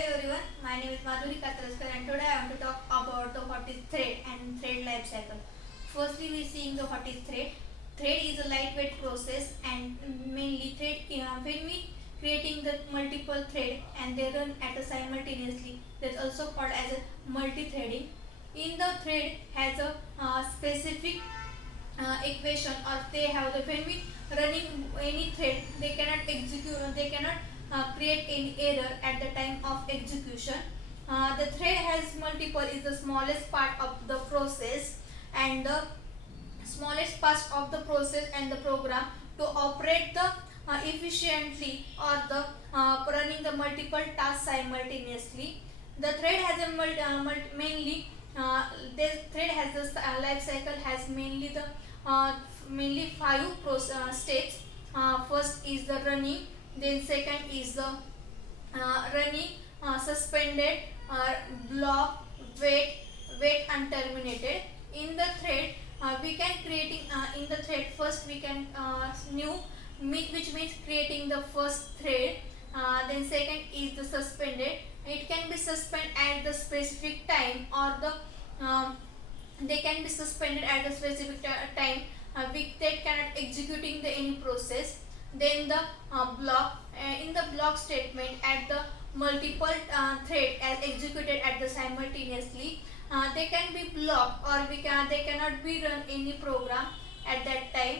Hello everyone, my name is Madhuri Katraskar and today I want to talk about the what is thread and thread life cycle. Firstly, we seeing the what is thread. Thread is a lightweight process and mainly thread when we creating the multiple thread and they run at a simultaneously. That's also called as a multi-threading. In the thread has a specific equation or they have the when we running any thread they cannot execute they cannot create any error at the time of execution. The thread has multiple is the smallest part of the process and the smallest part of the process and the program to operate the efficiently or the running the multiple tasks simultaneously. The thread has a mainly this thread has this life cycle has mainly the mainly five steps. First is the running, then second is the running, suspended, block, wait and terminated. In the thread, we can creating in the thread first we can new which means creating the first thread. Then second is the suspended. It can be suspended at the specific time or the they can be suspended at a specific time that cannot executing the any process. Then the block in the block statement at the multiple thread as executed at the simultaneously they can be blocked or they cannot be run any program at that time.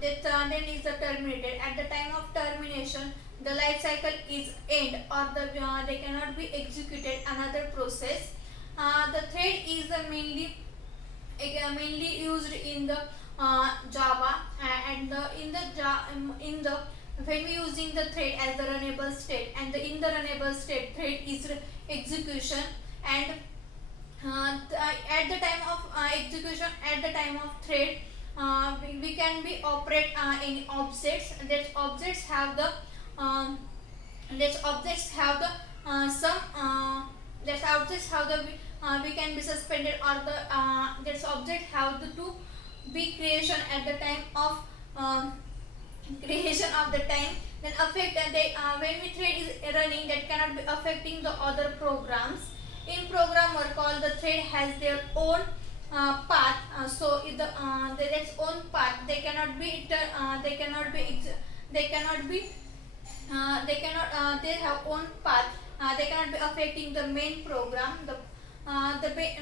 Then is the terminated. At the time of termination the life cycle is end or they cannot be executed another process. The thread is mainly used in the Java and in the when we using the thread as the runnable state and in the runnable state thread is execution and at the time of execution at the time of thread we can be operate any objects. That objects have the that objects have the some that objects have the we can be suspended or the that object have the to be creation at the time of creation of the time. Then affect they when we thread is running that cannot be affecting the other programs. In program work all the thread has their own path. So if the its own path they cannot be they cannot be they cannot be they have own path. They cannot be affecting the main program. The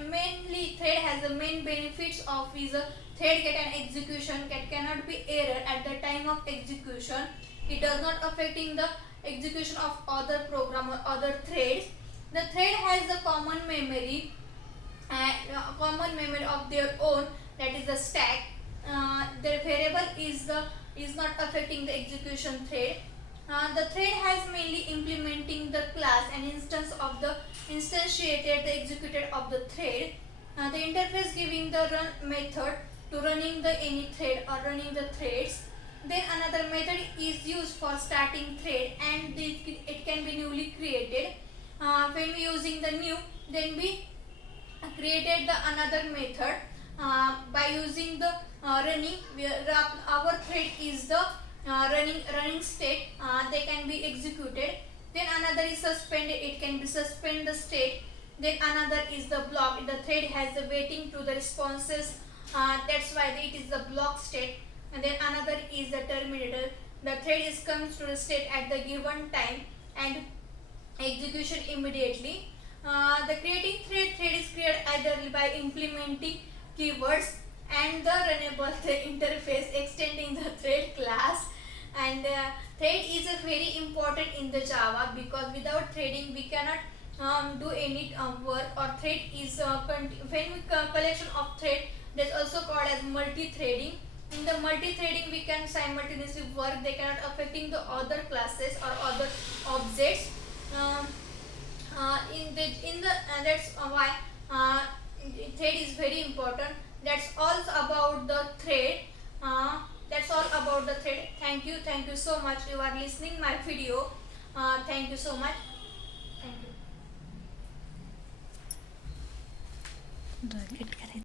mainly thread has the main benefits of is a thread get an execution that cannot be error at the time of execution. It does not affecting the execution of other program or other threads. The thread has a common memory and common memory of their own, that is the stack. The variable is not affecting the execution thread. The thread has mainly implementing the class and instance of the instantiated the executed of the thread. The interface giving the run method to running the any thread or running the threads. Then another method is used for starting thread and it can be newly created. When we using the new, then we created the another method by using the running. Our thread is the running state. They can be executed. Then another is suspended. It can be suspend the state. Then another is the block. The thread has the waiting to the responses. That's why it is the block state. And then another is the terminator. The thread is comes to the state at the given time and execution immediately. The creating thread is created either by implementing keywords and the runnable interface extending the thread class. And thread is a very important in the Java because without threading we cannot do any work. Or thread is when we collection of thread, that's also called as multi-threading. In the multi-threading we can simultaneously work. They cannot affecting the other classes or other objects. That's why thread is very important. That's all about the thread. That's all about the thread. Thank you so much. You are listening my video. Thank you so much. Thank you.